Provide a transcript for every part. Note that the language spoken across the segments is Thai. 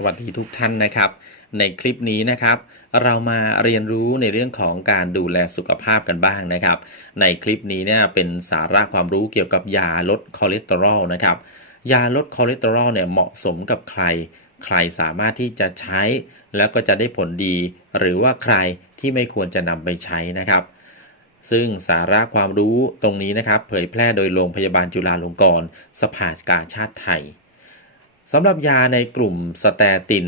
สวัสดีทุกท่านนะครับ ในคลิปนี้นะครับ เรามาเรียนรู้ในเรื่องของการดูแลสุขภาพกันบ้างนะครับ ในคลิปนี้เนี่ยเป็นสาระความรู้เกี่ยวกับยาลดคอเลสเตอรอลนะครับ ยาลดคอเลสเตอรอลเนี่ยเหมาะสมกับใคร ใครสามารถที่จะใช้ แล้วก็จะได้ผลดี หรือว่าใครที่ไม่ควรจะนำไปใช้นะครับ ซึ่งสาระความรู้ตรงนี้นะครับ เผยแพร่โดยโรงพยาบาลจุฬาลงกรณ์สภากาชาติไทย สำหรับยาในกลุ่มสเตติน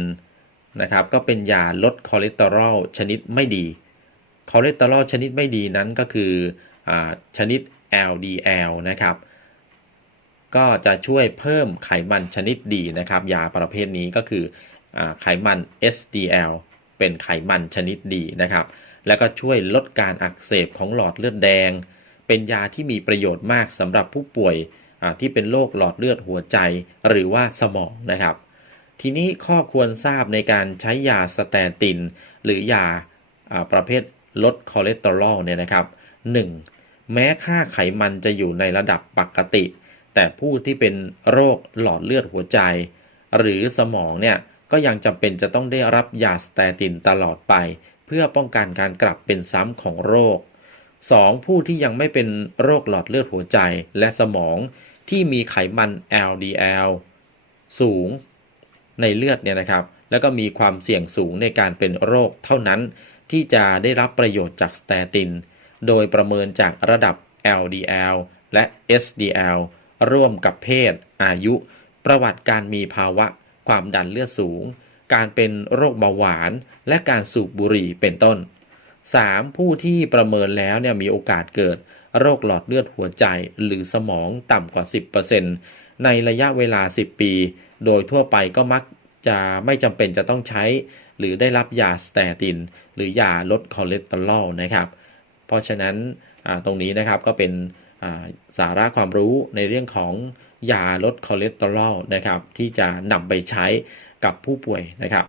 นะครับก็เป็นยาลดคอเลสเตอรอลชนิดไม่ดี คอเลสเตอรอลชนิดไม่ดีนั้นก็คืออชนิด LDL นะครับ ก็จะช่วยเพิ่มไขมันชนิดดีนะครับ ยาประเภทนี้ก็คืออไขมัน SDL เป็นไขมันชนิดดีนะครับ แล้วก็ช่วยลดการอักเสบของหลอดเลือดแดง เป็นยาที่มีประโยชน์มากสำหรับผู้ป่วย ที่เป็นโรคหลอดเลือดหัวใจหรือว่าสมองนะครับ ทีนี้ข้อควรทราบในการใช้ยาสเตติน หรือยาอประเภทลดคอเลสเตอรอลเนี่ยนะครับ 1. แม้ค่าไขมันจะอยู่ในระดับปกติ แต่ผู้ที่เป็นโรคหลอดเลือดหัวใจ หรือสมองเนี่ยก็ยังจำเป็นจะต้องได้รับยาสเตตินตลอดไป เพื่อป้องกันการกลับเป็นซ้ำของโรค 2. ผู้ที่ยังไม่เป็นโรคหลอดเลือดหัวใจและสมอง ที่มีไขมัน LDL สูงในเลือดเนี่ยนะครับ แล้วก็มีความเสี่ยงสูงในการเป็นโรคเท่านั้นที่จะได้รับประโยชน์จากสเตติน โดยประเมินจากระดับ LDL และ SDL ร่วมกับเพศ อายุ ประวัติการมีภาวะ ความดันเลือดสูง การเป็นโรคเบาหวาน และการสูบบุหรี่เป็นต้น 3. ผู้ที่ประเมินแล้วเนี่ยมีโอกาสเกิด โรคหลอดเลือดหัวใจหรือสมองต่ำกว่า 10%ในระยะเวลา 10 ปี โดยทั่วไปก็มักจะไม่จำเป็นจะต้องใช้ หรือได้รับยาสเตติน หรือยาลดคอเลสเตอรอลนะครับ เพราะฉะนั้นตรงนี้นะครับก็เป็นสาระความรู้ในเรื่องของยาลดคอเลสเตอรอลนะครับที่จะนำไปใช้กับผู้ป่วยนะครับ